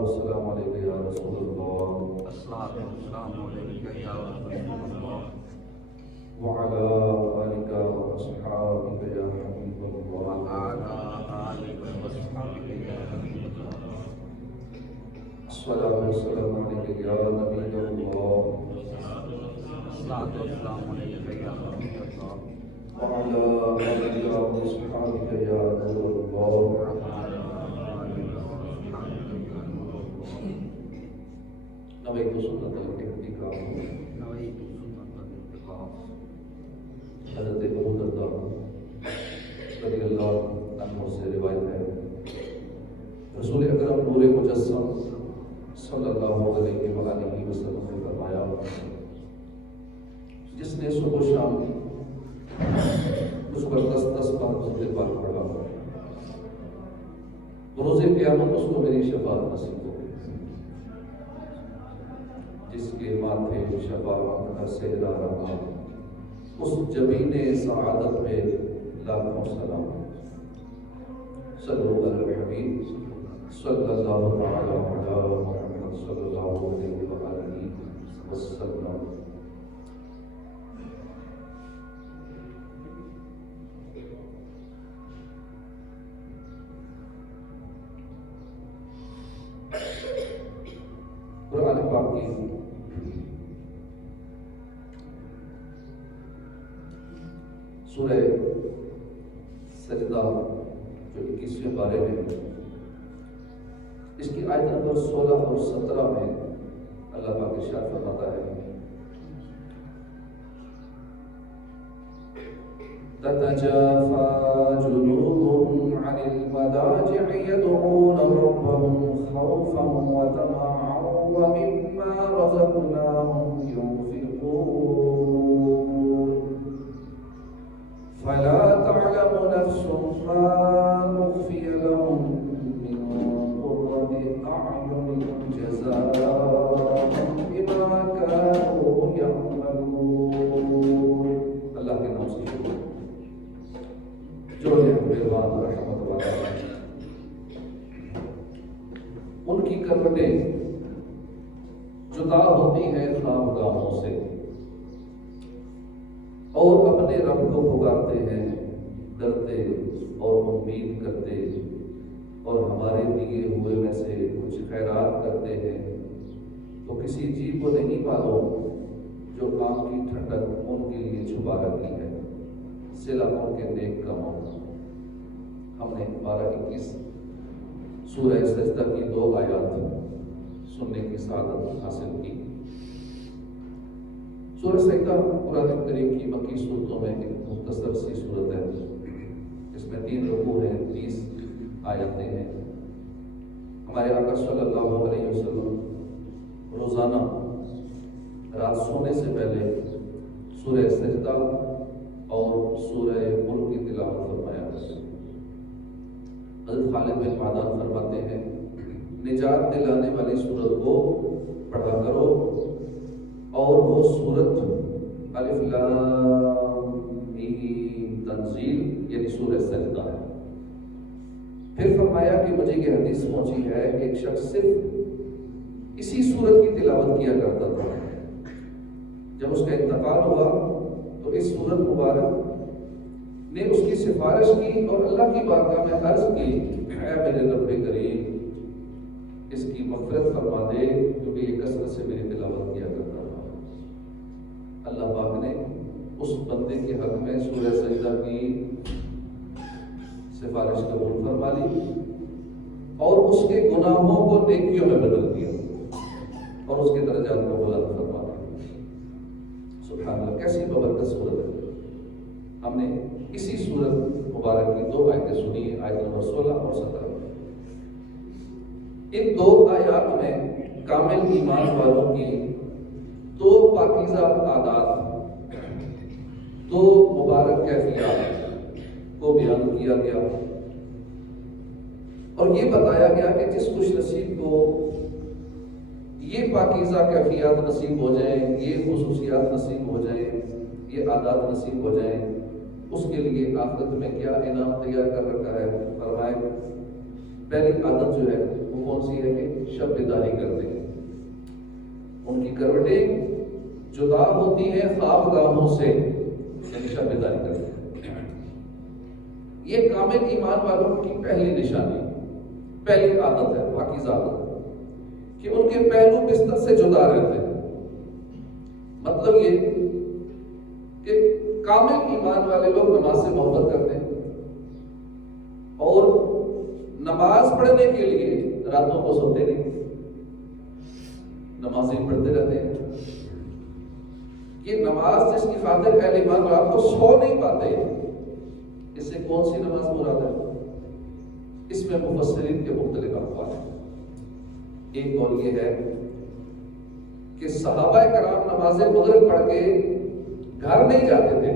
والسلام علیک یا رسول اللہ الصلاۃ والسلام علیک یا رسول اللہ وعلی آلک واصحابک یا حبیب اللہ وعلی آلک واصحابک یا حبیب اللہ الصلاۃ والسلام علیک یا نبی اللہ الصلاۃ والسلام علیک یا حبیب اللہ وعلی آلک واصحابک یا نور اللہ نویت سنت الاعتکاف نویت سنت الاعتکاف حضرت ابو درداء رضی اللہ عنہ سے روایت ہے رسول اکرم نور مجسم صلی اللہ علیہ وآلہ وسلم نے فرمایا جس نے صبح و شام اس پر 10 بار درود پاک پڑھا روز قیامت اس کو میری شفاعت نصیب ہوگی جس کے ماتھے شفاعت کا سہرا رہا اس جبین سعادت میں لاکھوں سلام صلو علی الحبیب صلی اللہ تعالی علی محمد صلی اللہ علیہ وآلہ وسلم قرآن پاک کی سورہ سجدہ جو 21ویں پارے میں ہے اس کی آیت نمبر 16 اور 17 میں اللہ پاک ارشاد فرماتا ہے تتجافى جنوبهم عن المضاجع يدعون ربهم خوفا وطمعا ومما رزقناهم ينفقون فلا تعلم نفس ما أخفي لهم من قرة أعين جزاء بما كانوا يعملون اللہ کے نام سے شروع جو مہربان رحمت والا ان کی کروٹیں جدا ہوتی ہیں خوابگاہوں سے اور اپنے رب کو پکارتے ہیں ڈرتے اور امید کرتے اور ہمارے دیے ہوئے میں سے کچھ خیرات کرتے ہیں تو کسی چیز کو نہیں پالو جو کام کی ٹھنڈک ان کے لیے چھپا رکھی ہے صلہ ان کے نیک کاموں ہم نے 12-21 سورہ سجدہ کی 2 آیات سننے کی سعادت حاصل کی سورہ سجدہ قرآن کریم کی مکی صورتوں میں ایک مختصر سی صورت ہے اس میں 3 رکوع ہیں 30 آیتیں ہیں ہمارے آقا صلی اللہ علیہ وسلم روزانہ رات سونے سے پہلے سورہ سجدہ اور سورہ ملک کی تلاوت فرمایا کرتے ہیں حضرت خالد بن معدان فرماتے ہیں نجات دلانے والی سورت کو پڑھا کرو اور وہ سورت الف لام میم تنزیل یعنی سورہ سجدہ ہے پھر فرمایا کہ مجھے یہ حدیث پہنچی ہے کہ ایک شخص صرف اسی سورت کی تلاوت کیا کرتا تھا جب اس کا انتقال ہوا تو اس سورت مبارک نے اس کی سفارش کی اور اللہ کی بارگاہ میں عرض کی اے میرے رب کریم اس کی مغفرت فرما دے کیونکہ یہ کثرت سے میری تلاوت کیا کرتا تھا اللہ پاک نے اس بندے کے حق میں سورہ سجدہ کی سفارش قبول فرما لی اور اس کے گناہوں کو نیکیوں میں بدل دیا اور اس کے درجات کو بلند فرما دیا سبحان اللہ کیسی بابرکت صورت ہے ہم نے اسی صورت مبارک کی 2 آیتیں سنی ہیں آیت نمبر 16 اور 17 ان 2 آیات میں کامل ایمان والوں کی 2 پاکیزہ عادات 2 مبارک کیفیات کو بیان کیا گیا اور یہ بتایا گیا کہ جس خوش نصیب کو یہ پاکیزہ کیفیات نصیب ہو جائیں یہ خصوصیات نصیب ہو جائیں یہ عادات نصیب ہو جائیں اس کے لیے آخرت میں کیا انعام تیار کر رکھا ہے فرمائے پہلی عادت جو ہے وہ وہ کون سی ہے کہ شب بیداری کرتے ہیں. ان کی کروٹیں جدا ہوتی ہیں خوابگاہوں سے، یعنی شب بیداری کرتے ہیں. یہ کامل ایمان والوں کی پہلی نشانی، پہلی عادت ہے، پاکیزہ عادت ہے کہ ان کے پہلو بستر سے جدا رہتے ہیں. مطلب یہ کہ کامل ایمان والے لوگ نماز سے محبت کرتے ہیں اور نماز پڑھنے کے لیے راتوں کو سوتے نہیں، نمازیں پڑھتے رہتے ہیں. یہ نماز جس کی خاطر اہل ایمان رات کو سو نہیں پاتے، اس سے کون سی نماز مراد ہے؟ اس میں مفسرین کے مختلف اقوال ہیں. ایک قول یہ ہے کہ صحابہ کرام نماز مغرب پڑھ کے گھر نہیں جاتے تھے.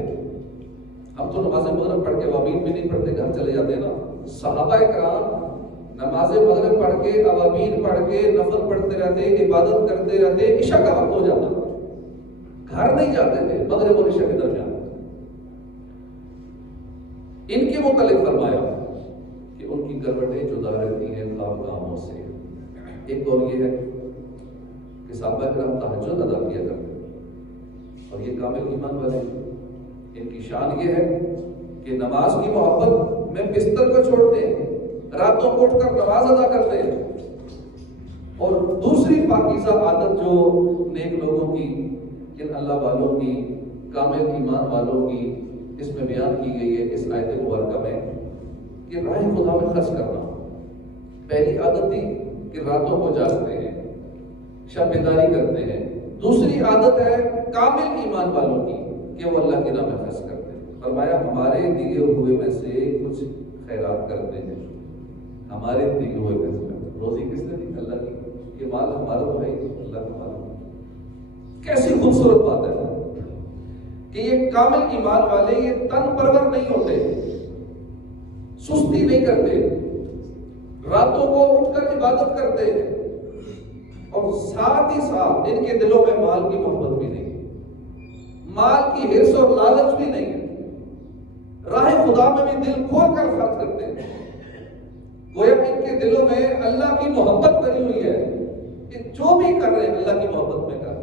ہم تو نماز مغرب پڑھ کے اوابین بھی نہیں پڑھتے، گھر چلے جاتے نا. صحابہ کرام نماز مغرب پڑھ کے اوابین پڑھ کے نفل پڑھتے رہتے، عبادت کرتے رہتے، عشاء کا وقت ہو جاتا، گھر نہیں جاتے تھے مغرب اور عشاء کے درمیان. ان کے متعلق فرمایا کہ ان کی کروٹیں جدا رہتی ہیں خوابگاہوں سے. ایک قول یہ ہے کہ صحابہ کرام تہجد ادا کیا کرتے اور یہ کامل ایمان والے ہیں. ان کی شان یہ ہے کہ نماز کی محبت میں بستر کو چھوڑتے ہیں، راتوں کو اٹھ کر نماز ادا کرتے ہیں. اور دوسری پاکیزہ عادت جو نیک لوگوں کی، ان اللہ والوں کی، کامل ایمان والوں کی اس میں بیان کی گئی ہے اس آیت مبارکہ میں کہ راہ خدا میں خرچ کرنا. پہلی عادت تھی کہ راتوں کو جاگتے ہیں، شب بیداری کرتے ہیں. دوسری عادت ہے کامل ایمان والوں کی کہ وہ اللہ کی راہ میں خرچ کرتے ہیں. فرمایا ہمارے دیے ہوئے میں سے کچھ خیرات کرتے ہیں. ہمارے دیے ہوئے میں سے روزی کس نے دی؟ اللہ کی. یہ مال ہمارا تو ہے، اللہ کا مال. کیسی خوبصورت بات ہے کہ یہ کامل ایمان والے یہ تن پرور نہیں ہوتے، سستی نہیں کرتے، راتوں کو اٹھ کر عبادت کرتے ہیں اور ساتھ ہی ساتھ ان کے دلوں میں مال کی محبت بھی نہیں، مال کی حرص اور لالچ بھی نہیں ہے. راہ خدا میں بھی دل کھول کر خرچ کرتے ہیں. گویا ان کے دلوں میں اللہ کی محبت بنی ہوئی ہے کہ جو بھی کر رہے ہیں اللہ کی محبت میں کر رہے ہیں.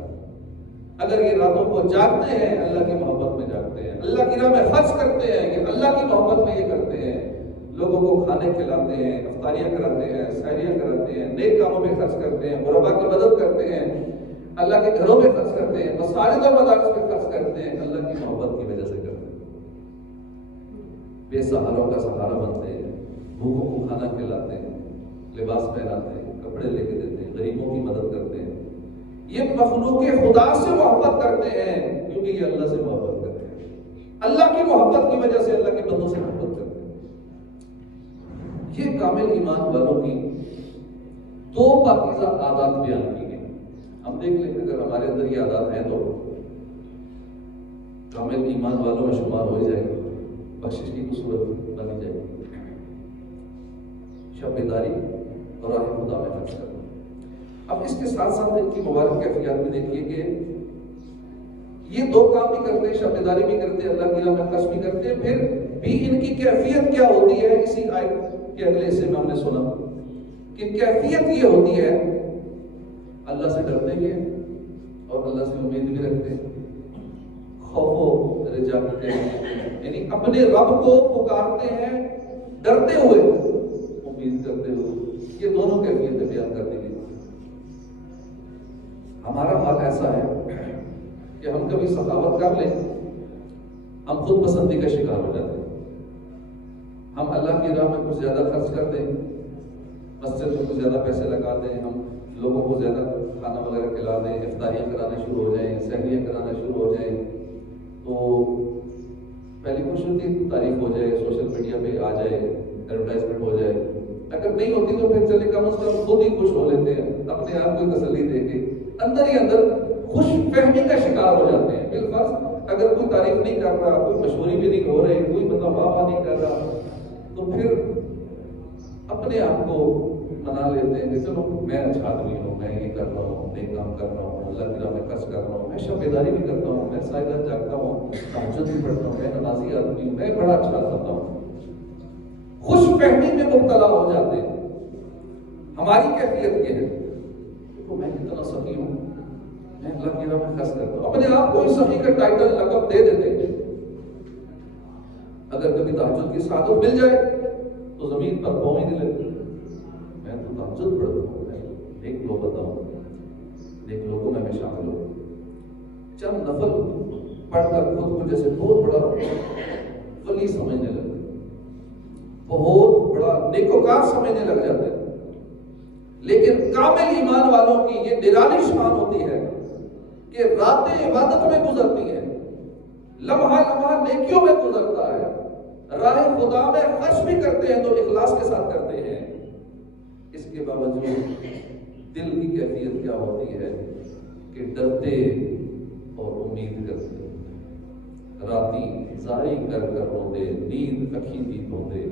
اگر یہ راتوں کو جاگتے ہیں اللہ کی محبت میں جاگتے ہیں، اللہ کی راہ میں خرچ کرتے ہیں کہ اللہ کی محبت میں یہ کرتے ہیں، لوگوں کو کھانے کھلاتے ہیں، افطاریاں کراتے ہیں، سحریاں کراتے ہیں، نیک کاموں میں خرچ کرتے ہیں، غربا کی مدد کرتے ہیں، اللہ کے گھروں میں خرچ کرتے ہیں، مساجد اور مدارس میں خرچ کرتے ہیں، اللہ کی محبت کی وجہ سے کرتے ہیں. بے سہاروں کا سہارا بنتے ہیں، بھوکوں کو کھانا کھلاتے ہیں، لباس پہناتے ہیں، کپڑے لے کے دیتے ہیں، غریبوں کی مدد کرتے ہیں. یہ مخلوق خدا سے محبت کرتے ہیں کیونکہ یہ اللہ سے محبت کرتے ہیں. اللہ کی محبت کی وجہ سے اللہ کے بندوں سے محبت کرتے ہیں. یہ کامل ایمان والوں کی دو پاکیزہ عادات بیان کی گئی. ہم دیکھ لیں کہ اگر ہمارے اندر یہ عادات ہیں تو کامل ایمان والوں میں شمار ہو جائے گی، بخشش کی صورت بنی جائے گی. شب بیداری اور راہ خدا میں خرچ کرنا. اب اس کے ساتھ ساتھ ان کی مبارک کیفیات بھی دیکھیے کہ یہ دو کام بھی کرتے ہیں، شب بیداری بھی کرتے ہیں، اللہ کی راہ میں خرچ بھی کرتے ہیں. پھر بھی ان کی کیفیت کیا ہوتی ہے؟ اسی آیت کے اگلے حصے میں ہم نے سنا کہ کیفیت یہ ہوتی ہے اللہ سے ڈرتے ہیں اور اللہ سے امید بھی رکھتے ہیں، خوف و رجا کرتے ہیں، یعنی اپنے رب کو پکارتے ہیں ڈرتے ہوئے، امید کرتے ہوئے. یہ دونوں کیفیتیں بیان کر دی گئی. ہمارا حال ایسا ہے کہ ہم کبھی سخاوت کر لیں، ہم خود پسندی کا شکار ہو جاتے ہیں. ہم اللہ کی راہ میں کچھ زیادہ خرچ کر دیں، مسجد میں کچھ زیادہ پیسے لگا دیں، ہم لوگوں کو زیادہ کھانا وغیرہ کھلا دیں، افطاریاں کرانا شروع ہو جائیں، سحریاں کرانا شروع ہو جائیں، تو پہلی خوش ہوتی تعریف ہو جائے، سوشل میڈیا پہ آ جائے، ایڈورٹائزمنٹ ہو جائے. اگر نہیں ہوتی تو پھر چلے کم از کم خود ہی خوش ہو لیتے ہیں، اپنے آپ کو تسلی دے کے اندر ہی اندر خوش فہمی کا شکار ہو جاتے ہیں. بالفرض اگر کوئی تعریف نہیں کر رہا، کوئی مشہوری بھی نہیں ہو رہی، کوئی بندہ واہ واہ نہیں کر رہا، تو پھر اپنے آپ کو منا لیتے ہیں کہ چلو میں اچھا آدمی ہوں، میں یہ کر رہا ہوں، نیک کام کر رہا ہوں، اللہ کی راہ میں خرچ کر رہا ہوں، میں شب بیداری بھی کرتا ہوں، میں ساری رات جاگتا ہوں، تہجد بھی پڑھتا ہوں، میں نمازی آدمی ہوں، میں بڑا اچھا کرتا ہوں. خوش فہمی میں مبتلا ہو جاتے ہیں. ہماری کیفیت یہ ہے دیکھو میں کتنا سخی ہوں، میں اللہ کی راہ میں خرچ کرتا ہوں، اپنے آپ کو اس سخی کا ٹائٹل لقب دے دیتے ہیں۔ اگر کبھی تہجد کی سعادت مل جائے تو زمین پر پاؤں ہی نہیں لگتی، میں تو تہجد پڑھتا ہوں، ایک لوگ بتاؤں، ایک لوگوں میں شامل ہوں، چند نفل پڑھ کر خود کو جیسے بہت بڑا ولی سمجھنے لگتے، بہت بڑا نیکوکار سمجھنے لگ جاتے ہیں۔ لیکن کامل ایمان والوں کی یہ نرالی شان ہوتی ہے کہ راتیں عبادت میں گزرتی ہیں، لمحہ لمحہ نیکیوں میں گزرتا ہے، راہ خدا میں خرچ بھی کرتے ہیں تو اخلاص کے ساتھ کرتے ہیں۔ اس کے باوجود دل کی کیفیت کیا ہوتی ہے کہ ڈرتے اور امید کرتے، راتی زاری کر کر روندے، نیند اکھی تھی دھوندے،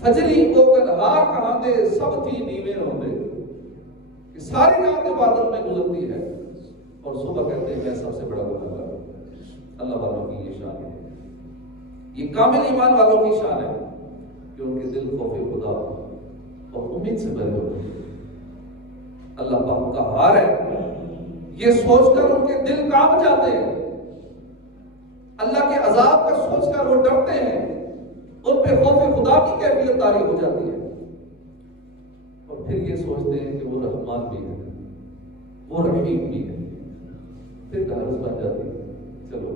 فجری کو گنہار کہاں دے، سب تھی نیوے روندے۔ کہ ساری رات عبادت میں گزرتی ہے اور صبح کہتے ہیں میں سب سے بڑا گنہگار ہوں۔ اللہ والوں کی یہ شان ہے، یہ کامل ایمان والوں کی شان ہے کہ ان کے دل خوف خدا اور امید سے بھرے ہوتے ہیں۔ اللہ پاک کا ہار ہے، یہ سوچ کر ان کے دل کانپ جاتے ہیں، اللہ کے عذاب کا سوچ کر وہ ڈرتے ہیں، ان پہ خوف خدا کی کیفیت طاری ہو جاتی ہے، اور پھر یہ سوچتے ہیں کہ وہ رحمان بھی ہے، وہ رحیم بھی ہے، پھر کہارت بن جاتی ہے، چلو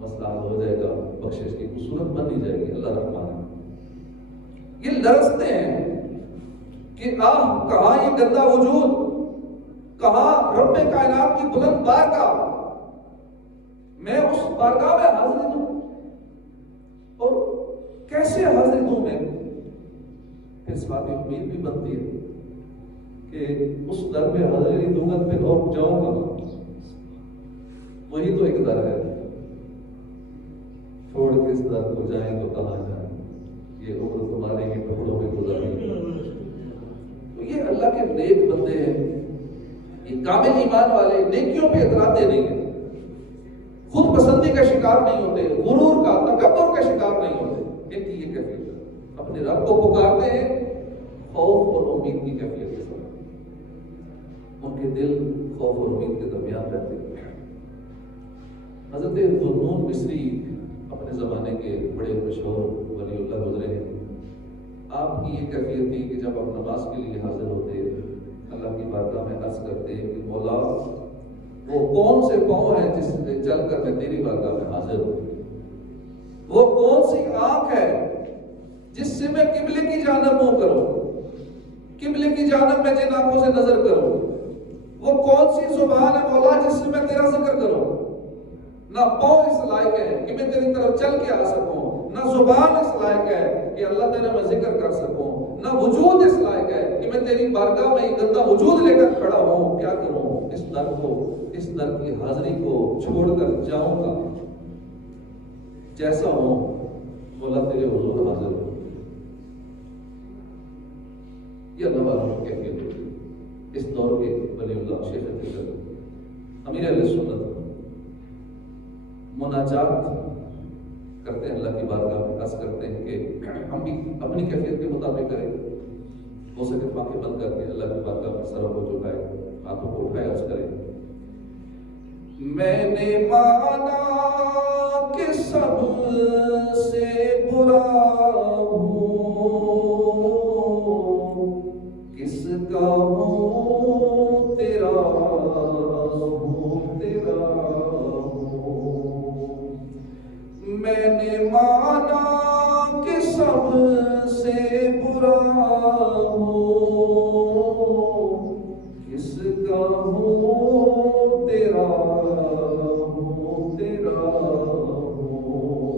مسئلہ حل ہو جائے گا، بخشش کی صورت بن نہیں جائے گی، اللہ رحمان ہے۔ یہ لرزتے ہیں کہ کہاں یہ گندا وجود، کہاں رب کائنات کی بلند بارگاہ، میں اس بارگاہ میں حاضری دوں اور کیسے حاضری دوں میں؟ پھر اس بات کی امید بھی بنتی ہے کہ اس در پہ حاضری نہیں دوں گا پھر اور جاؤں گا، وہی تو ایک در ہے، چھوڑ کے اس در کو جائیں تو کہاں جائیں، یہ عمر تمہارے ہی ٹکڑوں میں گزاری۔ تو یہ اللہ کے نیک بندے ہیں، یہ کامل ایمان والے نیکیوں پہ اتراتے نہیں ہیں، خود پسندی کا شکار نہیں ہوتے، غرور کا تکبر کا شکار نہیں ہوتے، ان کی یہ کیفیت ہے، اپنے رب کو پکارتے ہیں خوف اور امید کی کیفیت کے ساتھ، ان کے دل خوف اور امید کے درمیان رہتے ہیں۔ حضرت ذوالنون مصری اپنے زمانے کے بڑے مشہور ولی اللہ گزرے ہیں، آپ کی یہ کیفیت تھی کہ جب آپ نماز کے لیے حاضر ہوتے اللہ کی بارگاہ میں عرض کرتے کہ مولا وہ کون سے پاؤں ہیں جس سے چل کر میں تیری بارگاہ میں حاضر ہوں، وہ کون سی آنکھ ہے جس سے میں قبلے کی جانب منہ کروں، قبلے کی جانب میں جن آنکھوں سے نظر کروں، وہ کون سی زبان ہے مولا جس سے میں تیرا ذکر کروں، نہ پاؤں اس لائق ہے کہ میں تیری طرف چل کے آ سکوں، نہ زبان اس لائق ہے کہ اللہ تعالیٰ میں ذکر کر سکوں، نہ وجود اس لائق ہے کہ میں تیری بارگاہ میں یہ گندا وجود لے کر کھڑا ہوں، کیا کروں؟ اس در کی حاضری کو چھوڑ کر جاؤں گا، جیسا ہوں مولا تیرے حضور حاضر ہوں۔ یہ اللہ والوں کی کیفیت ہوتی ہے۔ اس دور کے ولی اللہ شیخ حقیقت امیر اہل سنت مناجات کرتے ہیں، اللہ کی بارگاہ میں عرض کرتے ہیں کہ ہم بھی اپنی کیفیت کے مطابق کریں، ہو سکے آنکھیں بند کر کے اللہ کی بارگاہ میں سروں کو جھکائے، ہاتھوں کو اٹھائے، عرض کریں میں نے مانا کہ سب سے برا ہوں، کس کا ہوں تیرا ہوں تیرا ہوں، میں نے مانا کہ سب سے برا ہوں، کس کا ہوں تیرا ہوں تیرا ہوں،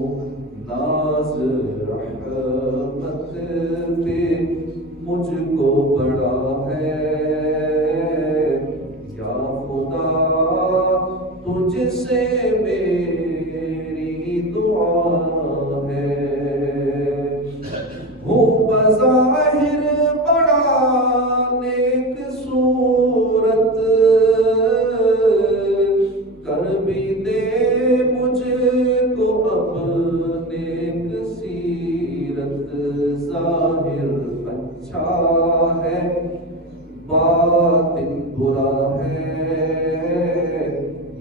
برا ہے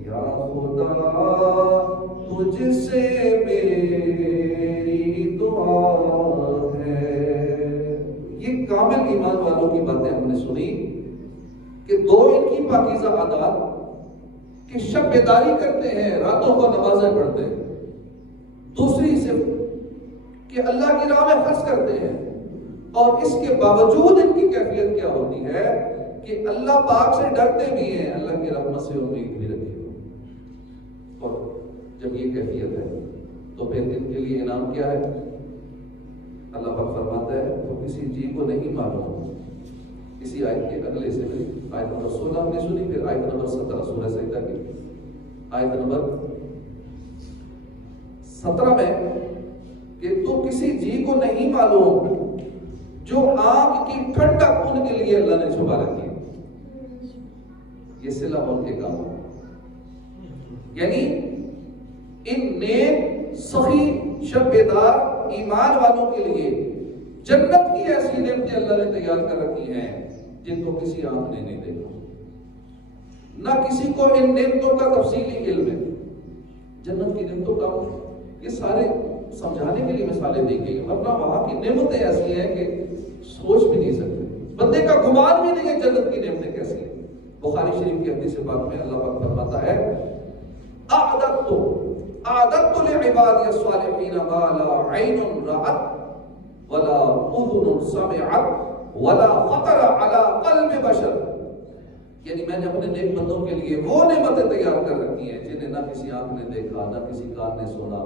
یا خدا تجھ سے میری دعا ہے. یہ کامل ایمان والوں کی باتیں ہم نے سنی کہ دو ان کی پاکیزہ عادات کہ شب بیداری کرتے ہیں، راتوں کو نمازیں پڑھتے ہیں. دوسری صرف کہ اللہ کی راہ میں خرچ کرتے ہیں، اور اس کے باوجود ان کی کیفیت کیا ہوتی ہے کہ اللہ پاک سے ڈرتے بھی ہیں، اللہ کی رحمت سے امید بھی رکھے. اور جب یہ کیفیت ہے تو پھر ان کے لیے انعام کیا ہے؟ اللہ پاک فرماتا ہے تو کسی چیز کو نہیں معلوم. اسی آیت کے اگلے سے آیت نمبر 16 ہم نے سنی، پھر آیت نمبر 17 سورہ سجدہ کی آیت نمبر 17 میں کہ تو کسی جی کو نہیں معلوم جو آنکھ کی ٹھنڈک ان کے لیے اللہ نے چھپا رکھی ہے. یہ صلہ ان کے کام، یعنی ان نیک سخی شب بیدار ایمان والوں کے لیے جنت کی ایسی نعمتیں اللہ نے تیار کر رکھی ہیں جن کو کسی آنکھ نے نہیں دیکھا. نہ کسی کو ان نعمتوں کا تفصیلی علم ہے. جنت کی نعمتوں کا یہ سارے سمجھانے کے لیے مثالیں دی گئی، ورنہ وہاں کی نعمتیں ایسی ہیں کہ سوچ بھی نہیں سکتے، بندے کا گمان بھی نہیں ہے جنت کی نعمتیں کیسی ہیں. بخاری شریف کی حدیث پاک میں اللہ پاک فرماتا ہے اعددت لعبادی الصالحین ما لا عین رأت ولا اذن سمعت ولا خطر على قلب بشر. یعنی میں نے اپنے نیک بندوں کے لیے وہ نعمتیں تیار کر رکھی ہیں جنہیں نہ کسی آنکھ نے دیکھا، نہ کسی کان نے سنا،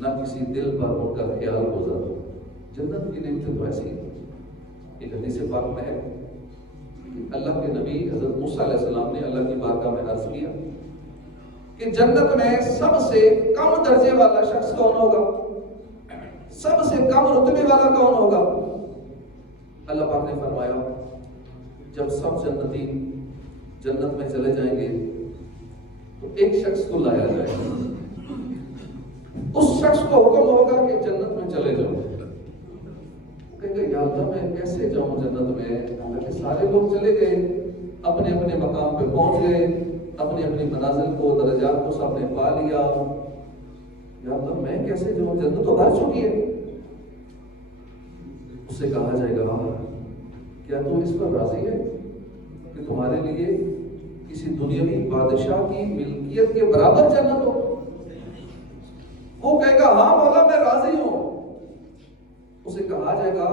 نہ کسی دل پر ان کا خیال گزرا. جنت کی نعمتیں تو ایسی ہیں. ایک حدیث پاک میں ہے اللہ کے نبی حضرت موسیٰ علیہ السلام نے اللہ کی بارگاہ میں عرض کیا کہ جنت میں سب سے کم درجے والا شخص کون ہوگا، سب سے کم رتبے والا کون ہوگا؟ اللہ پاک نے فرمایا جب سب جنتی جنت میں چلے جائیں گے تو ایک شخص کو لایا جائے گا. اس شخص کو حکم ہوگا کہ جنت میں چلے جاؤ. کہے گا یا اللہ میں کیسے جاؤں جنت میں؟ اللہ کے سارے لوگ چلے گئے، اپنے اپنے مقام پہ پہنچ گئے، اپنی اپنی منازل کو درجات کو سب نے پا لیا. یا اللہ میں کیسے جاؤں؟ جنت تو بھر چکی ہے. اس سے کہا جائے گا کیا تم اس پر راضی ہے کہ تمہارے لیے کسی دنیاوی بادشاہ کی ملکیت کے برابر جنت ہو؟ وہ کہے گا ہاں مولا میں راضی ہوں. اسے کہا جائے گا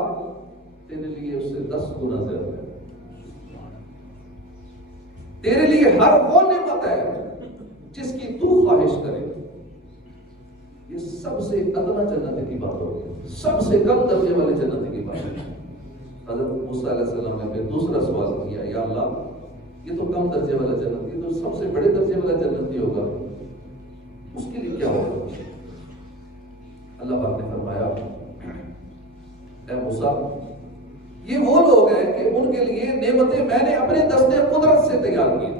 تیرے لیے اس سے 10 گنا زیادہ ہے. تیرے لیے ہر وہ نعمت ہے جس کی تو خواہش کرے. یہ سب سے ادنا جنت کی بات ہوگی، سب سے کم درجے والے جنت کی بات ہے. حضرت موسیٰ علیہ السلام نے پھر دوسرا سوال کیا یا اللہ یہ تو کم درجے والا جنت، یہ تو سب سے بڑے درجے والا جنت ہی ہوگا، اس کے لیے کیا ہوگا؟ اللہ پاک نے فرمایا اے موسیٰ یہ وہ لوگ ہیں کہ ان کے لیے نعمتیں میں نے اپنے دستے قدرت سے تیار کی،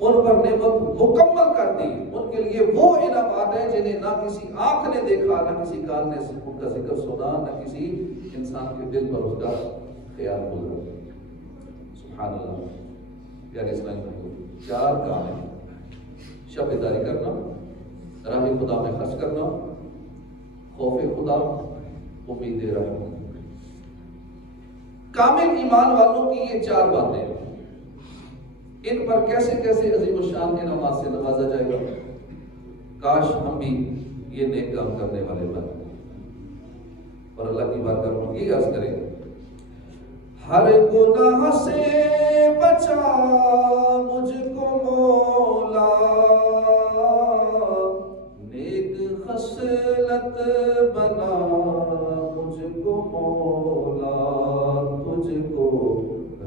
ان پر نعمت مکمل کر دی. ان کے لیے وہ انعامات ہیں جنہیں نہ کسی آنکھ نے دیکھا، نہ کسی کان نے ان کا ذکر سنا، نہ کسی انسان کے دل پر اس کا خیال گزرا. سبحان اللہ. پیارے اسلام بھائیو، 4 کام ہیں: شب بیداری کرنا، راہ خدا میں خرچ کرنا، خوف خدا، امید رحمت. کامل ایمان والوں کی یہ 4 باتیں ہیں. ان پر کیسے کیسے عظیم الشان انعامات سے نوازا جائے گا. کاش ہم بھی یہ نیک کام کرنے والے بنیں اور اللہ کی بارگاہ میں یہ عرض کریں ہر گناہ سے بچا مجھ کو مولا، نیک خصلت بنا مجھ کو مولا، تجھ کو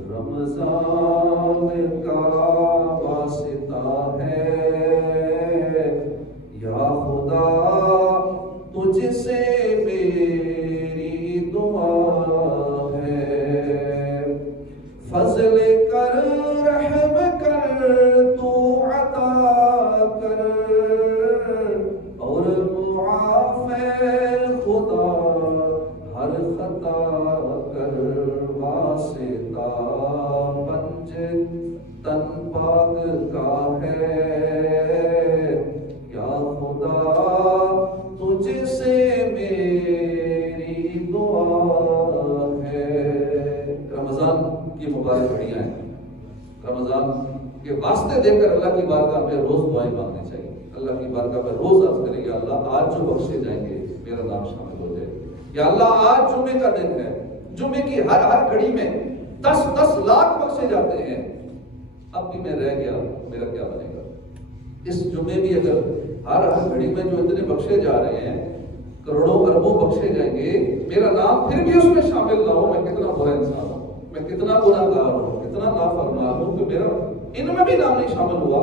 رمضان کا واسطہ ہے یا خدا، تجھ سے میری دعا ہے. فضل کر رحم کر تو عطا کر اور معاف خدا ہر خطا کر، واسطہ بن تن پاک کا ہے یا خدا تجھ سے میری دعا ہے. رمضان کی مبارک گھڑیاں ہیں. رمضان کے واسطے دے کر اللہ کی بارگاہ میں روز دعائیں مانگنی چاہیے. اللہ کی بارگاہ میں روز عرض کریں یا اللہ آج جو بخشے جائیں گے میرا نام شامل ہو جائے. یا اللہ آج جمعے کا دن ہے, جمعے کی ہر گھڑی میں 10 لاکھ بخشے جاتے ہیں, اب بھی میں رہ گیا, میرا کیا بنے گا. اس جمعے بھی اگر ہر گھڑی میں جو اتنے بخشے جا رہے ہیں, کروڑوں اربوں بخشے جائیں گے, میرا نام پھر بھی اس میں شامل نہ ہو, میں کتنا برا انسان ہوں, میں کتنا گناہ گار ہوں, کتنا نافرمان ہوں کہ میرا ان میں بھی نام نہیں شامل ہوا.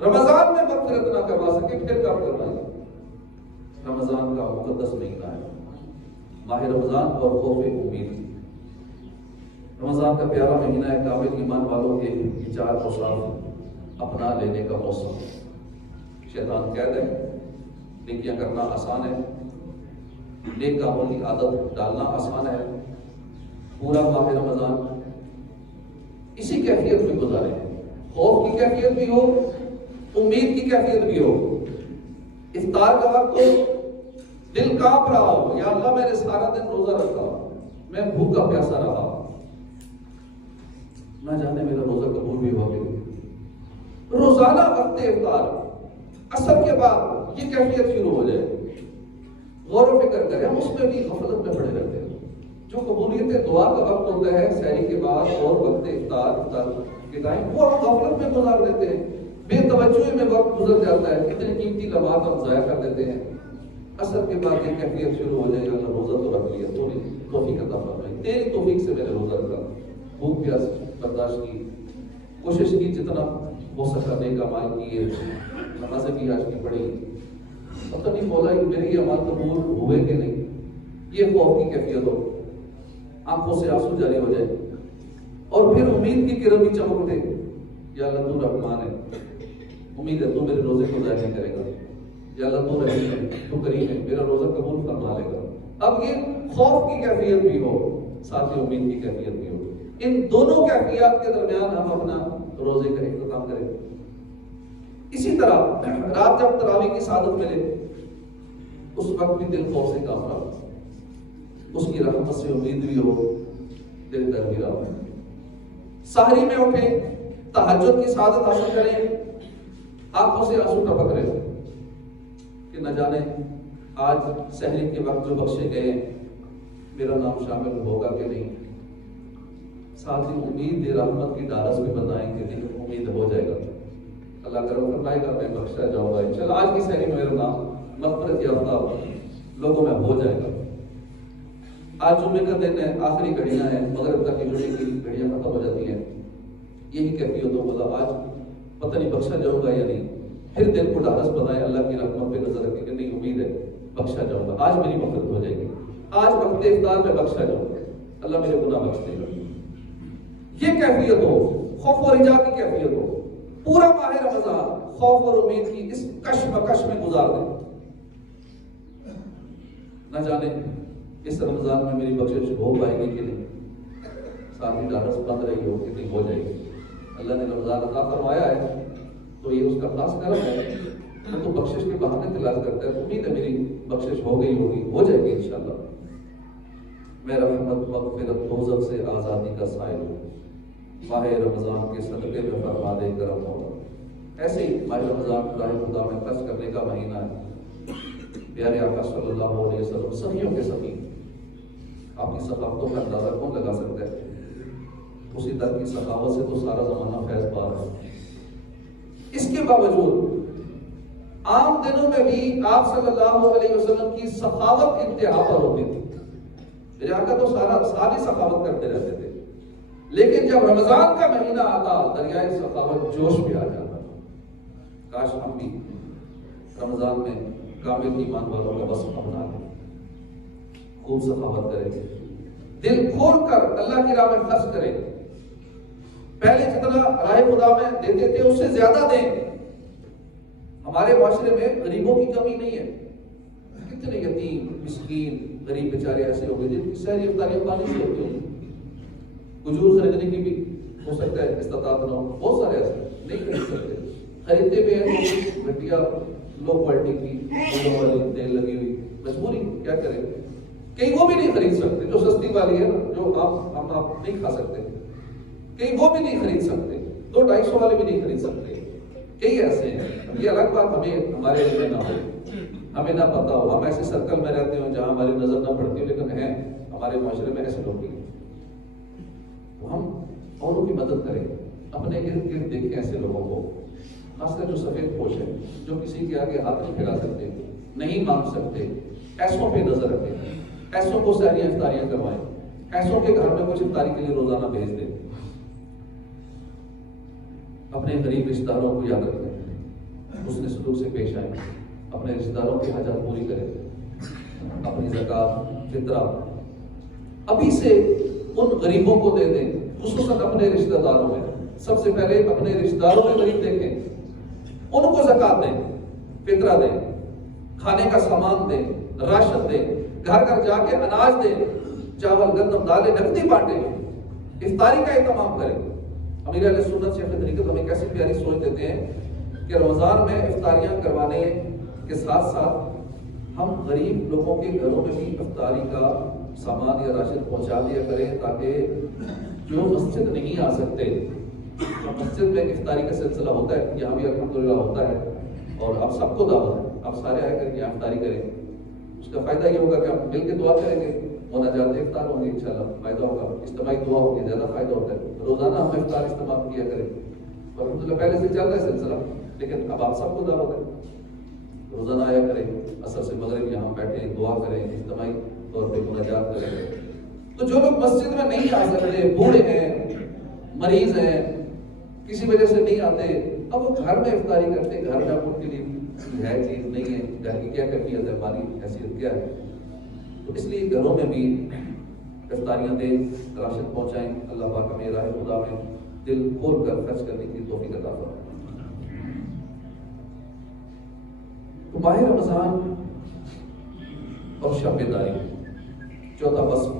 رمضان میں مغفرت نہ کروا سکے پھر کب کروائیں. رمضان کا مقدس مہینہ ہے, ماہ رمضان اور خوف امید. رمضان کا پیارا مہینہ ہے, کامل ایمان والوں کے وچار کو صاف اپنا لینے کا موسم. شیطان قید ہے, نیکیاں کرنا آسان ہے, نیک کاموں کی عادت ڈالنا آسان ہے. پورا ماہ رمضان اسی کیفیت میں گزارے, خوف کی کیفیت بھی ہو, امید کی کیفیت بھی ہو. افطار کا وقت ہو, دل کانپ رہا ہو, یا اللہ میں نے سارا دن روزہ رکھا, میں بھوکا پیاسا رہا, نہ جانے میرا روزہ قبول بھی ہوا کہ نہیں. روزانہ وقت افطار عصر کے بعد یہ کیفیت شروع ہو جائے, غور و فکر کریں. ہم اس میں بھی غفلت میں پڑے رہتے ہیں. جو قبولیت دعا کا وقت ہوتا ہے سحری کے بعد اور وقت افطار کے ٹائم, وہ ہم غفلت میں گزار دیتے ہیں, بے توجہی میں وقت گزر جاتا ہے, اتنے قیمتی لمحات ہم ضائع کر دیتے ہیں. عصر کے بعد یہ کیفیت شروع ہو جائے, اللہ روزہ تو رکھ لیا, تھوڑی توفیق عطا فرمائے, تیری توفیق سے میں نے روزہ رکھا, بھوک پیاس برداشت کی, کوشش کی جتنا ہو سکا نیک اعمال کیے, نمازیں بھی آج کی پڑھی, پتہ نہیں مولا میرے یہ اعمال قبول ہوئے کہ نہیں. یہ خوف کی کیفیت ہو, آنکھوں سے آنسو جاری ہو جائے, اور پھر امید کی کرن بھی چمک اٹھے, یا اللہ تو رحمان ہے, امید ہے تو میرے روزے کو ضائع نہیں کرے گا, یا اللہ تو رحیم ہے, تو کریم ہے, میرا روزہ قبول فرما لے گا. اب یہ خوف کی کیفیت بھی ہو, ساتھ ہی امید کی کیفیت بھی ہو. ان دونوں کیفیات کے درمیان ہم اپنا روزے کا اختتام کریں. اسی طرح رات جب تراویح کی سعادت ملے, اس وقت بھی دل خوف سے کانپ رہا, اس کی رحمت سے امید بھی ہو, دل ڈر بھی رہا. سحری میں اٹھیں, تہجد کی سعادت حاصل کریں, آنکھوں سے آنسو ٹپک رہے کہ نہ جانے آج سحری کے وقت جو بخشے گئے میرا نام شامل ہوگا کہ نہیں. ساتھ ہی امید رحمت کی ڈارس بھی بتائیں کہ نہیں امید ہو جائے گا, اللہ کرم فرمائے گا, میں بخشا جاؤں گا انشاءاللہ. آج کی سحری میں میرا نام مغفرت یافتہ لوگوں میں ہو جائے گا. آج جمعے کا دن ہے, آخری گھڑیاں ہیں, مغرب تک کی جمعے کی گھڑیاں ختم ہو جاتی ہیں. یہی کیفیت ہو, بولا آج پتہ نہیں بخشا جاؤں گا یا نہیں. پھر دل کو ڈھارس بنائے, اللہ کی رحمت پہ نظر رکھے کہ نہیں امید ہے بخشا جاؤں گا, آج میری مغفرت ہو جائے گی, آج وقت افطار میں بخشا جاؤں گا, اللہ میرے گناہ بخش دے گا. یہ کیفیت ہو, خوف و رجا کی کیفیت ہو. پورا ماہ رمضان خوف اور امید کی اس کشمکش میں گزار دیں. نہ جانے اس رمضان میں میری بخشش ہو پائے گی کہ نہیں, ساتھ ہی ڈھارس بند رہی ہو کہ نہیں ہو جائے گی. اللہ نے رمضان عطا فرمایا ہے تو یہ اس کا خاص کرم ہے, تو بخشش کے بہانے تلاش کرتا ہے. امید ہے میری بخشش ہو گئی ہوگی, ہو جائے گی انشاءاللہ. میں رحمت مغفرت دوزخ سے آزادی کا سائل ہوں, ماہ رمضان کے صدقے میں فرما دے کرم ہوگا. ایسے ہی ماہ رمضان راہ خدا میں خرچ کرنے کا مہینہ ہے. پیارے آقا صلی اللہ علیہ وسلم سخیوں کے سخی, آپ کی ثقافتوں کا اندازہ کون لگا سکتا ہے. اسی در کی سخاوت سے تو سارا زمانہ فیض پا رہا ہے. اس کے باوجود عام دنوں میں بھی آپ صلی اللہ علیہ وسلم کی سخاوت انتہا پر ہوتی تھی. میرے آقا تو ساری سخاوت کرتے رہتے تھے, لیکن جب رمضان کا مہینہ آتا دریائے سخاوت جوش پہ آ جاتا. کاش ہم بھی رمضان میں کامل ایمان والوں کا وصف اپنا لیں, خوب سخاوت کریں, دل کھول کر اللہ کی راہ میں خرچ کریں. پہلے جتنا راہ خدا میں دیتے تھے اس سے زیادہ دیں. ہمارے معاشرے میں غریبوں کی کمی نہیں ہے. کتنے یتیم مسکین غریب بیچارے ایسے ہو گئے جن کی سحری افطاری پانی سے ہوتی ہوگی, کھجور خریدنے کی بھی ہو سکتا ہے استطاعت نہ ہو، بہت سارے ایسے نہیں خرید سکتے، خریدتے بھی ہیں تو گھٹیا لو کوالٹی کی والی تیل لگی ہوئی، مجبوری کیا کریں، کئی وہ بھی نہیں خرید سکتے جو سستی والی ہے نا، جو ہم آپ نہیں کھا سکتے، کئی وہ بھی نہیں خرید سکتے، 200-250 والے بھی نہیں خرید سکتے، کئی ایسے ہیں۔ یہ الگ بات ہمیں ہمارے علم نہ ہو، ہمیں نہ پتا ہو، ہم ایسے سرکل میں رہتے ہوں جہاں ہماری نظر نہ پڑتی ہو، لیکن ہیں ہمارے معاشرے میں ایسے لوگ بھی ہیں، تو ہم اوروں کی مدد کریں، اپنے ارد گرد دیکھیں ایسے لوگوں کو، خاص کر جو سفید پوش ہیں، جو کسی کے آگے ہاتھ نہیں پھیلا سکتے، نہیں مانگ سکتے، ایسوں پہ نظر رکھیں، ایسوں کو سحریاں افطاریاں کروائیں، ایسوں کے گھر میں کچھ افطاری کے لیے روزانہ بھیج دیں، اپنے غریب رشتہ داروں کو یاد رکھیں، اس نے سلوک سے پیش آئیں، اپنے رشتہ داروں کی حاجات پوری کریں، اپنی زکات فطرہ ابھی سے ان غریبوں کو دے دیں، خصوصاً اپنے رشتہ داروں میں، سب سے پہلے اپنے رشتہ داروں میں غریب دیکھیں، ان کو زکات دیں، فطرہ دیں، کھانے کا سامان دیں، راشن دیں، گھر گھر جا کے اناج دیں، چاول گندم دالیں نقدی بانٹیں، افطاری کا اہتمام کریں۔ امیر اہل سنت شیخ طریقت ہمیں کیسی پیاری سوچ دیتے ہیں کہ رمضان میں افطاریاں کروانے کے ساتھ ساتھ ہم غریب لوگوں کے گھروں میں بھی افطاری کا سامان یا راشن پہنچا دیا کریں، تاکہ جو مسجد نہیں آ سکتے، مسجد میں افطاری کا سلسلہ ہوتا ہے، یہاں بھی الحمدللہ ہوتا ہے، اور آپ سب کو دعوت ہے، آپ سارے آئے کر کے یہاں افطاری کریں، اس کا فائدہ یہ ہوگا کہ ہم مل کے دعا کریں گے، مناجات افطار ہوں گے، انشاءاللہ فائدہ ہوگا، اجتماعی دعا ہوگی، زیادہ فائدہ ہوتا ہے، روزانہ ہم افطار استعمال کیا کریں، اور الحمدللہ پہلے سے چل رہا ہے سلسلہ، لیکن اب آپ سب کو دعوت ہے، روزانہ آیا کریں، عصر سے مغرب یہاں بیٹھیں، دعا کریں، اجتماعی طور پہ مناجات کریں۔ تو جو لوگ مسجد میں نہیں آ سکتے، بوڑھے ہیں، مریض ہیں، کسی وجہ سے نہیں آتے، اب وہ گھر میں افطاری کرتے، گھر میں ان کے لیے ہے چیز نہیں ہے، گھر کی کیا کیفیت ہے، مالی حیثیت کیا ہے، تو اس لیے گھروں میں بھی افطاریاں دیں، راشن پہنچائیں، اللہ پاک ہمیں راہ خدا میں دل کھول کر خرچ کرنے کی توفیق عطا فرمائے۔ تو ماہ رمضان اور شب بیداری، چوتھا وصف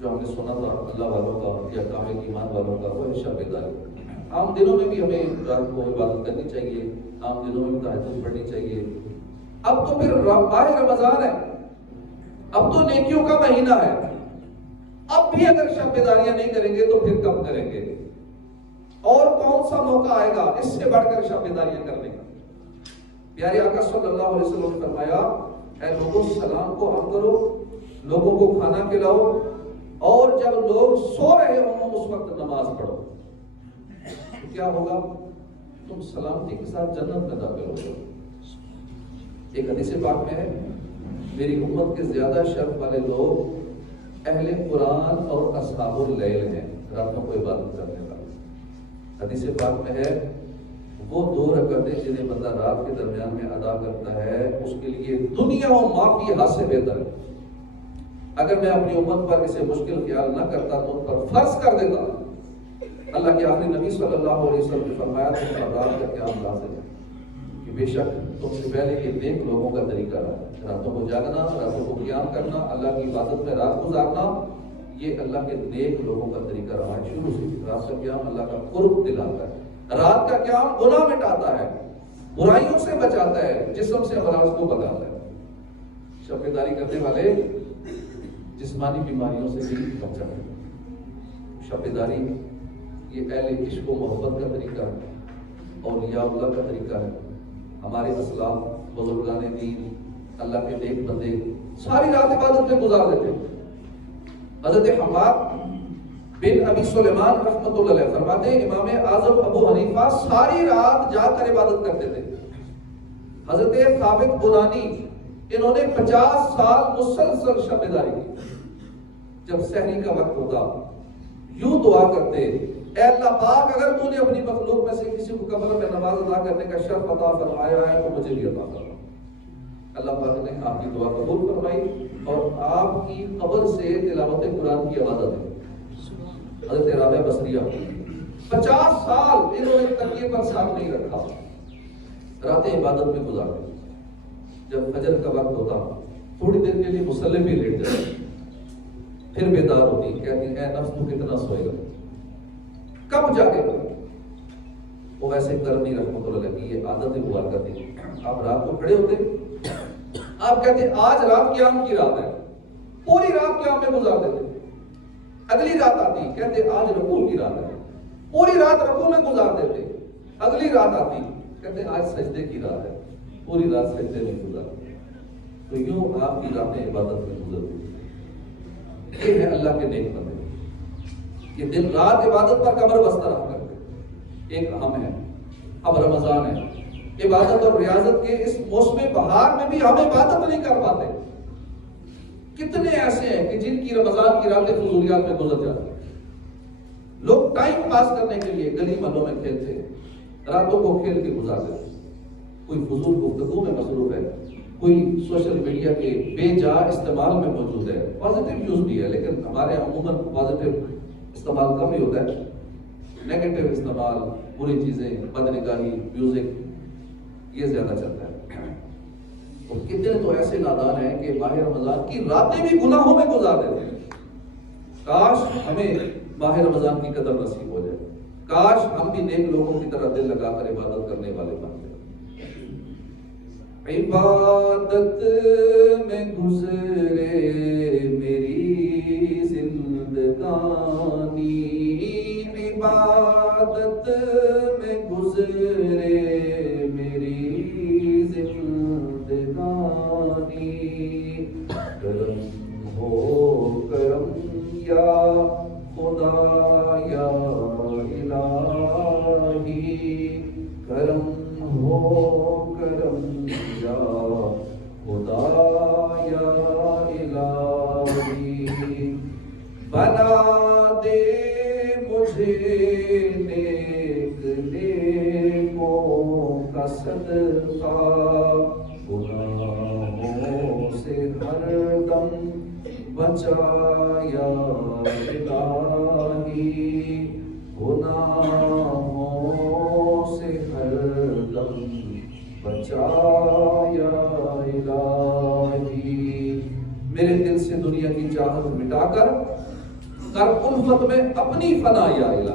جو ہم نے سنا تھا اللہ والوں کا یا کامل ایمان والوں کا، وہ ہے شب بیداری۔ عام دنوں میں بھی ہمیں رات کو عبادت کرنی چاہیے، عام دنوں میں بھی تہجد پڑھنی چاہیے۔ اب تو پھر ماہ رمضان ہے، اب تو نیکیوں کا مہینہ ہے، اب بھی اگر شب بیداریاں نہیں کریں گے تو پھر کب کریں گے؟ اور کون سا موقع آئے گا اس سے بڑھ کر شب بیداریاں کرنے کا؟ پیارے آقا صلی اللہ علیہ وسلم نے فرمایا، اے لوگوں سلام کو عام کرو، لوگوں کو کھانا کھلاؤ، اور جب لوگ سو رہے ہوں اس وقت نماز پڑھو، تو کیا ہوگا؟ تم سلامتی کے ساتھ جنت میں داخل ہو گے۔ ایک حدیث پاک میں ہے، میری امت کے زیادہ شرف والے لوگ اہل قرآن اور اصحاب اللیل ہیں، راتوں کو عبادت کرنے والے۔ حدیث پاک میں ہے، وہ 2 رکعتیں جنہیں بندہ رات کے درمیان میں ادا کرتا ہے، اس کے لیے دنیا و ما فیہا سے بہتر ہے۔ اگر میں اپنی امت پر اسے مشکل خیال نہ کرتا تو ان پر فرض کر دیتا۔ اللہ کے آخری نبی صلی اللہ علیہ وسلم نے فرمایا، تم پر رات کا قیام لازم ہے، کہ بے شک تم سے پہلے یہ نیک لوگوں کا طریقہ رہا، راتوں کو جاگنا، راتوں کو قیام کرنا، اللہ کی عبادت میں رات گزارنا، یہ اللہ کے نیک لوگوں کا طریقہ رہا ہے شروع سے۔ رات کا قیام اللہ کا قرب دلاتا ہے، رات کا قیام گناہ مٹاتا ہے، برائیوں سے بچاتا ہے، جسم سے امراض کو بچاتا ہے۔ شب بیداری کرنے والے جسمانی بیماریوں سے بھی بچا ہے۔ شب بیداری یہ اہل عشق و محبت کا طریقہ ہے، اولیاء اللہ کا طریقہ ہے۔ ہمارے اسلاف، بزرگان دین، اللہ کے نیک بندے ساری رات عبادت میں گزار دیتے ہیں۔ حضرت حماد بن ابی سلیمان رحمۃ اللہ علیہ فرماتے ہیں، امام اعظم ابو حنیفہ ساری رات جا کر عبادت کرتے تھے۔ حضرت ثابت بنانی، انہوں نے 50 سال مسلسل شب بیداری کی۔ جب سحری کا وقت ہوتا یوں دعا کرتے، اے اللہ پاک، اگر تو نے اپنی مخلوق میں سے کسی کو قبر میں نماز ادا کرنے کا شرف عطا فرمایا ہے تو مجھے بھی عطا فرما۔ اللہ پاک نے آپ کی دعا قبول فرمائی اور آپ کی قبر سے تلاوت قرآن کی آواز آئی۔ حضرت رابعہ بصریہ 50 سال انہوں نے تکیے پر ساتھ نہیں رکھا، راتیں عبادت میں گزار دی۔ جب فجر کا وقت ہوتا تھوڑی دیر کے لیے مصلی پہ لیٹ جاتی، پھر بیدار ہوتی، کہتی اے نفس تو کتنا سوئے گا، کب جاگے گا؟ وہ ویسے کرنی رحمۃ اللہ علیہ کی یہ عادت ہوا کرتی، آپ رات کو کھڑے ہوتے، آپ کہتے آج رات قیام کی رات ہے، پوری رات قیام میں گزار دیتے، اگلی رات آتی کہتے آج رکوع کی رات ہے، پوری رات رکوع میں گزار دیتے، اگلی رات آتی کہتے آج سجدے کی رات ہے، پوری رات سجدے میں گزارتے۔ تو یوں آپ کی راتیں عبادت میں گزرتی۔ یہ ہے اللہ کے نیک بندے، یہ دن رات عبادت پر کمر بستہ رہا کرتے۔ ایک اہم ہے، اب رمضان ہے، عبادت اور ریاضت کے اس موسم بہار میں بھی ہم عبادت نہیں کر پاتے۔ کتنے ایسے ہیں کہ جن کی رمضان کی راتیں فضولیات میں گزر جاتی ہیں۔ لوگ ٹائم پاس کرنے کے لیے گلی محلوں میں کھیلتے ہیں، راتوں کو کھیل کے گزار دیتے ہیں۔ کوئی فضول گفتگو میں مصروف ہے، کوئی سوشل میڈیا کے بے جا استعمال میں موجود ہے۔ پازیٹیو یوز بھی ہے، لیکن ہمارے عموماً پازیٹیو استعمال کم ہی ہوتا ہے، نیگیٹو استعمال، بری چیزیں، بدنگاہی، میوزک، یہ زیادہ چلتا ہے۔ اور کتنے تو ایسے نادان ہیں کہ ماہ رمضان کی راتیں بھی گناہوں میں گزار دیتے ہیں۔ کاش ہمیں ماہ رمضان کی قدر نصیب ہو جائے، کاش ہم بھی نیک لوگوں کی طرح دل لگا کر عبادت کرنے والے بن جائیں۔ عبادت میں گزرے میری زندگانی، عبادت میں گزرے میری زندگانی، کرم ہو کرم یا خدا یا الہی، کرم ہو کرم یا خدا یا الہی، بنا دے مجھے نیک نیکوں کا صدقہ، گناہوں سے ہر دم بچا یا الہی، گناہوں سے ہر دم بچا یا الہی۔ میرے دل سے دنیا کی چاہت مٹا کر الفت میں اپنی فنا یا الہی۔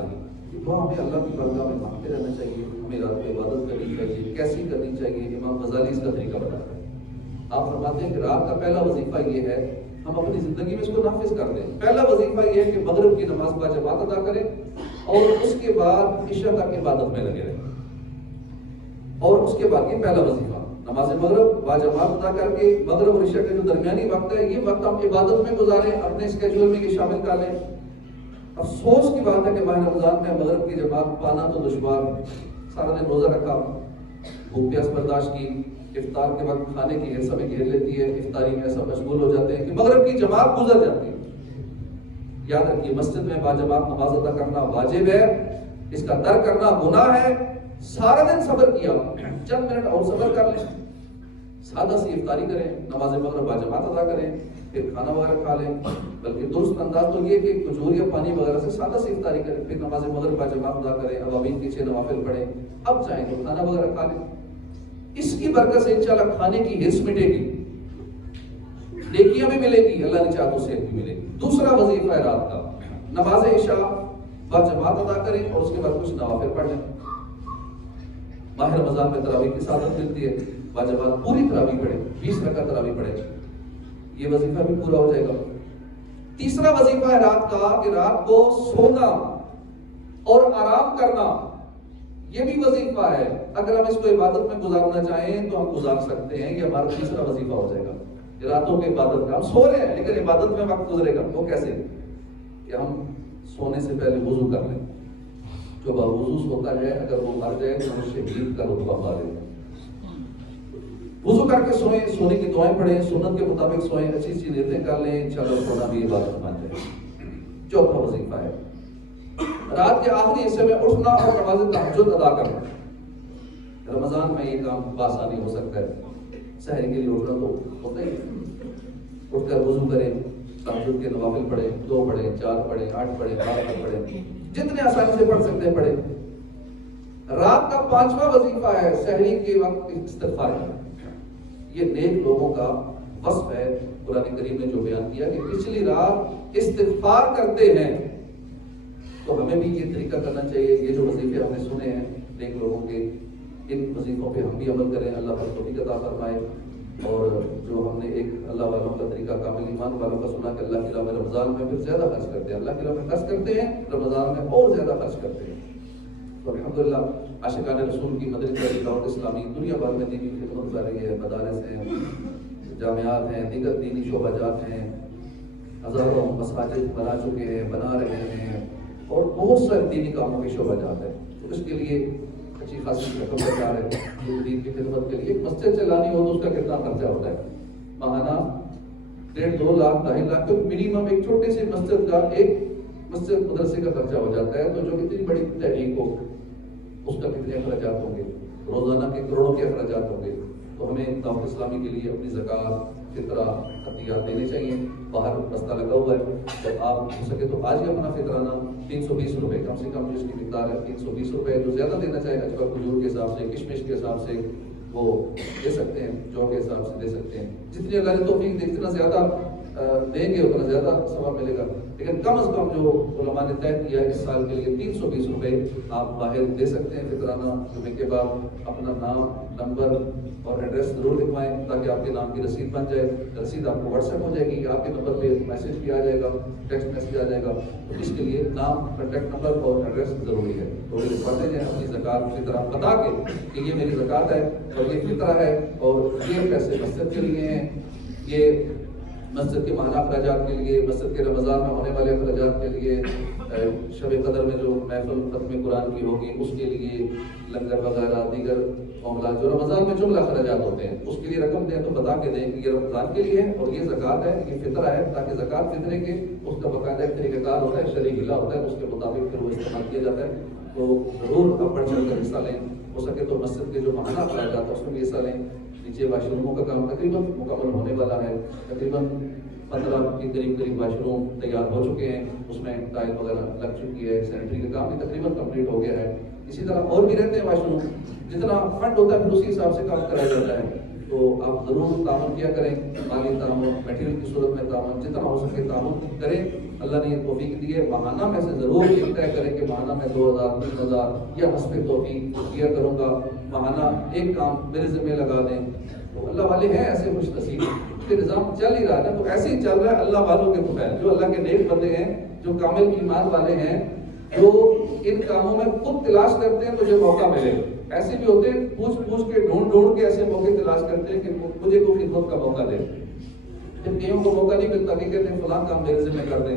دعا ہمیں اللہ کی بارگاہ میں مانگتے رہنا چاہیے، ہمیں رات میں عبادت کرنی چاہیے۔ کیسی کرنی چاہیے؟ امام غزالی اس کا طریقہ بتاتے ہیں۔ آپ فرماتے ہیں کہ رات کا پہلا وظیفہ یہ ہے، ہم اپنی زندگی میں اس کو نافذ کر دیں۔ پہلا وظیفہ یہ ہے کہ مغرب کی نماز با جماعت ادا کریں اور اس کے بعد عشاء تک عبادت میں لگے رہیں، اور اس کے بعد یہ پہلا وظیفہ نماز مغرب با جماعت ادا کر کے مغرب اور عشاء کا جو درمیانی وقت ہے، یہ وقت ہم عبادت میں گزاریں، اپنے اسکیجول میں یہ شامل کر لیں۔ افسوس کی بات ہے کہ ماہ رمضان میں مغرب کی جماعت پانا تو دشوار، سارا دن روزہ رکھا، بھوک پیاس برداشت کی، افطار کے وقت کھانے کی حرص ہمیں گھیر لیتی ہے، افطاری میں ایسا مشغول ہو جاتے ہیں کہ مغرب کی جماعت گزر جاتی ہے۔ یاد رکھیے، مسجد میں با جماعت نماز ادا کرنا واجب ہے، اس کا ترک کرنا گناہ ہے۔ سارا دن صبر کیا، چند منٹ اور صبر کر لیں، سادہ سی افطاری کریں، نماز مغرب با جماعت ادا کریں، پھر کھانا وغیرہ کھا لیں، بلکہ درست انداز تو یہ کہ کھجور یا پانی وغیرہ سے سادہ سی افطاری کریں، پھر نماز مغرب با جماعت ادا کریں، عوامین کے 6 نوافل پڑھیں، اب چاہیں تو کھانا وغیرہ کھا لیں۔ اس کی برکت سے انشاءاللہ کھانے کی حرص مٹے گی، نیکیاں بھی ملے گی، اللہ نے چاہا تو صحت بھی ملے گی۔ دوسرا وظیفہ ہے رات کا، نماز عشاء با جماعت ادا کریں اور اس کے بعد کچھ نوافل پڑھ لیں۔ ماہ رمضان میں تراویح کی سعادت ملتی ہے، با جماعت پوری تراویح پڑھیں، 20 رکعت تراویح پڑھیں، یہ وظیفہ بھی پورا ہو جائے گا۔ تیسرا وظیفہ ہے رات کا کہ رات کو سونا اور آرام کرنا، یہ بھی وظیفہ ہے۔ اگر ہم اس کو عبادت میں گزارنا چاہیں تو ہم گزار سکتے ہیں، یہ ہمارا تیسرا وظیفہ ہو جائے گا۔ راتوں کی عبادت کا، ہم سو رہے ہیں لیکن عبادت میں وقت گزرے گا، وہ کیسے؟ کہ ہم سونے سے پہلے وضو کر لیں، جو باوضو ہوتا ہے اگر وہ مر جائے تو وہ شہید کا رتبہ پا لے گا۔ وضو کر کے سوئیں، سونے کی دعائیں پڑھیں، سنت کے مطابق سوئیں، اچھی سی نیتیں کر لیں، انشاءاللہ سونا بھی عبادت مان جائے۔ چوتھا وظیفہ ہے رات کے آخری حصے میں اٹھنا اور نماز تہجد ادا کرنا۔ رمضان میں یہ کام بآسانی ہو سکتا ہے، سحر کے لیے اٹھنا تو ہوتا ہی، اٹھ کر وضو کریں، تہجد کے نوافل پڑھیں، 2 پڑھیں، 4 پڑھیں، 8 پڑھیں، 12 پڑھیں، جتنے آسانی سے پڑھ سکتے ہیں پڑھیں۔ رات کا 5واں وظیفہ ہے سحری کے وقت استغفار کرنا۔ یہ نیک لوگوں کا وصف ہے، قرآن کریم نے جو بیان کیا کہ پچھلی رات استغفار کرتے ہیں تو تو ہمیں بھی یہ طریقہ کرنا چاہیے. یہ جو وظیفے ہم نے سنے ہیں نیک لوگوں کے, ان وظیفوں پہ ہم بھی عمل کریں. اللہ پر توفیق عطا فرمائے. اور جو ہم نے ایک اللہ والوں کا طریقہ, کامل ایمان والوں کا سنا کہ اللہ کی راہ میں رمضان میں پھر زیادہ خرچ کرتے ہیں, اللہ کی راہ میں خرچ کرتے ہیں, رمضان میں اور زیادہ خرچ کرتے ہیں. تو الحمدللہ عاشقان رسول کی مدرسہ دعوت اسلامی دنیا بھر میں دینی خدمت کر رہی ہے. مدارس ہیں, جامعات ہیں, دیگر دینی شعبہ جات ہیں, ہزاروں مساجد بنا چکے ہیں, بنا رہے ہیں, اور بہت سارے دینی کاموں کے شعبہ جات ہیں. تو اس کے لیے اچھی خاصی رقم درکار ہے. دین کی خدمت کے لیے ایک مسجد چلانی ہو تو اس کا کتنا خرچہ ہوتا ہے؟ ماہانہ 1.5-2 لاکھ 2.5 لاکھ تو منیمم ایک چھوٹی سی مسجد کا, ایک مسجد مدرسے کا خرچہ ہو جاتا ہے. تو جو اتنی بڑی تحریک ہو اس کا کتنے اخراجات ہوں گے؟ روزانہ کے کروڑوں کے اخراجات ہوں گے. تو ہمیں دعوت اسلامی کے لیے اپنی زکوٰۃ, فطرہ, عطیات دینے چاہیے. باہر بستہ لگا ہوا ہے, تو آپ ہو سکے تو آج ہی اپنا فطرانہ 320 روپے کم سے کم جو اس کی مقدار ہے 320 روپے, جو زیادہ دینا چاہے اجوا کھجور کے حساب سے, کشمش کے حساب سے وہ دے سکتے ہیں, جو کے حساب سے دے سکتے ہیں. جتنی اللہ نے توفیق دی, جتنا زیادہ دیں گے اتنا زیادہ ثواب ملے گا. لیکن کم از کم جو علماء نے طے کیا ہے اس سال کے لیے 320 روپے آپ باہر دے سکتے ہیں فطرانہ. جمعے کے بعد اپنا نام, نمبر اور ایڈریس ضرور لکھوائیں تاکہ آپ کے نام کی رسید بن جائے. رسید آپ کو واٹس ایپ ہو جائے گی, آپ کے نمبر پہ میسج بھی آ جائے گا, ٹیکسٹ میسج آ جائے گا. تو اس کے لیے نام, کانٹیکٹ نمبر اور ایڈریس ضروری ہے. تو یہ لکھواتے ہیں اپنی زکوٰۃ فطرہ بتا کے کہ یہ میری زکوٰۃ ہے اور یہ فطرہ ہے, اور یہ پیسے مسجد کے لیے ہیں, یہ مسجد کے ماہانہ اخراجات کے لیے, مسجد کے رمضان میں ہونے والے اخراجات کے لیے, شب قدر میں جو محفل ختم قرآن کی ہوگی اس کے لیے, لنگر وغیرہ دیگر معاملات جو رمضان میں جملہ اخراجات ہوتے ہیں اس کے لیے رقم دیں. تو بتا کے دیں کہ یہ رمضان کے لیے ہے اور یہ زکوٰۃ ہے, یہ فطرہ ہے, تاکہ زکوٰۃ فطرے کے اس کا باقاعدہ ایک طریقہ کار ہوتا ہے, شرعی ہلا ہوتا ہے, اس کے مطابق پھر وہ استعمال کیا جاتا ہے. تو ضرور آپ بڑھ چڑھ کر حصہ لیں. ہو سکے تو مسجد کے جو ماہانہ اخراجات ہے اس میں بھی حصہ لیں. نیچے واش روموں کا کام تقریباً مکمل ہونے والا ہے, تقریباً 15 کے قریب واش روم تیار ہو چکے ہیں, اس میں ٹائل وغیرہ لگ چکی ہے, سینٹری کا کام بھی تقریباً کمپلیٹ ہو گیا ہے. اسی طرح اور بھی رہتے ہیں واش روم, جتنا فنڈ ہوتا ہے پھر اسی حساب سے کام کرایا جاتا ہے. تو آپ ضرور تعاون کیا کریں, مالی تعاون, میٹیریل کی صورت میں تعاون, جتنا ہو سکے تعاون کریں. اللہ نے یہ توفیق دی ہے, ماہانہ میں سے ضرور یہ طے کریں کہ ماہانہ میں 2000 3000 یا حسب توفیق کیا کروں گا. ماہانہ ایک کام میرے ذمہ لگا دیں. تو اللہ والے ہیں ایسے خوش نصیب کہ نظام چل ہی رہا ہے. تو ایسے ہی چل رہا ہے اللہ والوں کے بغیر, جو اللہ کے نیک بندے ہیں, جو کامل ایمان والے ہیں, جو ان کاموں میں خود تلاش کرتے ہیں مجھے موقع ملے. ایسے بھی ہوتے ہیں پوچھ کے ڈھونڈ کے ایسے موقع تلاش کرتے ہیں کہ مجھے کوئی خدمت کا موقع دے. جب کئیوں کو موقع نہیں ملتا کہ کہتے ہیں فلاں کام میرے ذمہ کر دیں,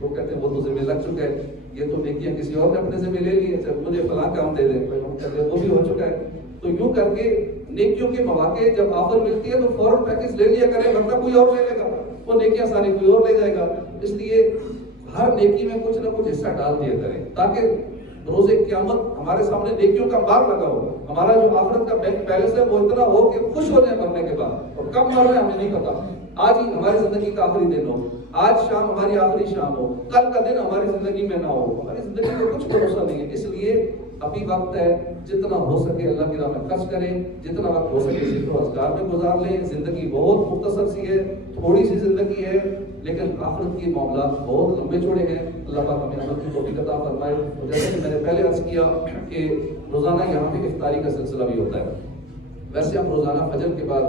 تو کہتے ہیں وہ تو ذمہ لگ چکا ہے, یہ تو نیکیاں کسی اور نے اپنے ذمہ لے لی ہے, مجھے فلاں کام دے دیں. ہم کہتے ہیں وہ بھی ہو چکا ہے. تو یوں کر کے نیکیوں کے مواقع جب آفر ملتی ہے تو فوراً پیکج لے لیا کرے, ورنہ کوئی اور لے لے گا, وہ نیکیاں ساری کوئی اور لے جائے گا. اس لیے ہر نیکی میں کچھ نہ کچھ حصہ ڈال دیا کریں تاکہ روز قیامت ہمارے سامنے نیکیوں کا بار لگا ہو. ہمارا جو آخرت کا بینک بیلنس ہے وہ اتنا ہو کہ خوش ہو جائیں مرنے کے بعد, اور کب مر رہے ہیں ہمیں نہیں پتا. آج ہی ہماری زندگی کا آخری دن ہو, آج شام ہماری آخری شام ہو, کل کا دن ہماری زندگی میں نہ ہو. ہماری زندگی میں کچھ بھروسہ نہیں ہے. اس لیے ابھی وقت ہے, جتنا ہو سکے اللہ کی راہ میں خرچ کریں, جتنا وقت ہو سکے ذکر و اذکار میں گزار لیں. زندگی بہت مختصر سی ہے, تھوڑی سی زندگی ہے, لیکن آخرت کے معاملات بہت لمبے چوڑے ہیں. اللہ پاک ہمیں عمل کی توفیق عطا فرمائے. اور جیسے کہ میں نے پہلے عرض کیا کہ روزانہ یہاں پہ افطاری کا سلسلہ بھی ہوتا ہے. ویسے ہم روزانہ فجر کے بعد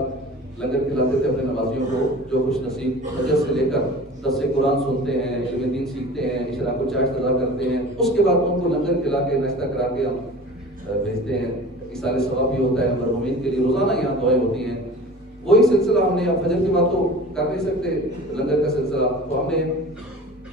لنگر کھلاتے تھے اپنے نمازیوں کو, جو خوش نصیب فجر سے لے کر درس قرآن سنتے ہیں, علم دین سیکھتے ہیں, عشاء کو چائے ادا کرتے ہیں, اس کے بعد ان کو لنگر کھلا کے ناشتہ کرا کے ہم بھیجتے ہیں. ایصال ثواب بھی ہوتا ہے مرحومین کے لیے. روزانہ یہاں دعائیں ہوتی ہیں. وہی سلسلہ ہم نے فجر کے بعد تو کر نہیں سکتے لنگر کا سلسلہ, تو ہم نے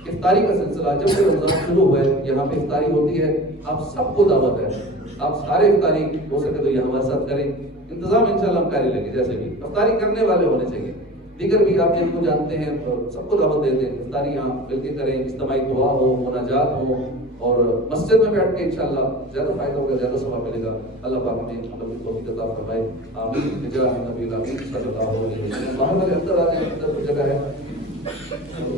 افطاری کا سلسلہ جب سے رمضان شروع ہوا ہے یہاں پہ افطاری ہوتی ہے. آپ سب کو دعوت ہے, آپ سارے افطاری ہو سکے تو یہ ہمارے ساتھ کریں. انتظام انشاءاللہ ہم کریں لگے, جیسے بھی افطاری کرنے والے ہونے چاہیے. دیگر بھی آپ جن کو جانتے ہیں سب کو دعوت دیتے ہیں, افطاری یہاں مل کے کریں, اجتماعی دعا ہو, مناجات ہو, اور مسجد میں بیٹھ کے انشاءاللہ زیادہ فائدہ ہوگا, زیادہ ثواب ملے گا. اللہ پاک ہمیں عمل کی توفیق عطا فرمائے. آمین بجاہ نبی الامین صلی اللہ علیہ وسلم. باہر والے اندر آ جائیں, اندر جگہ ہے.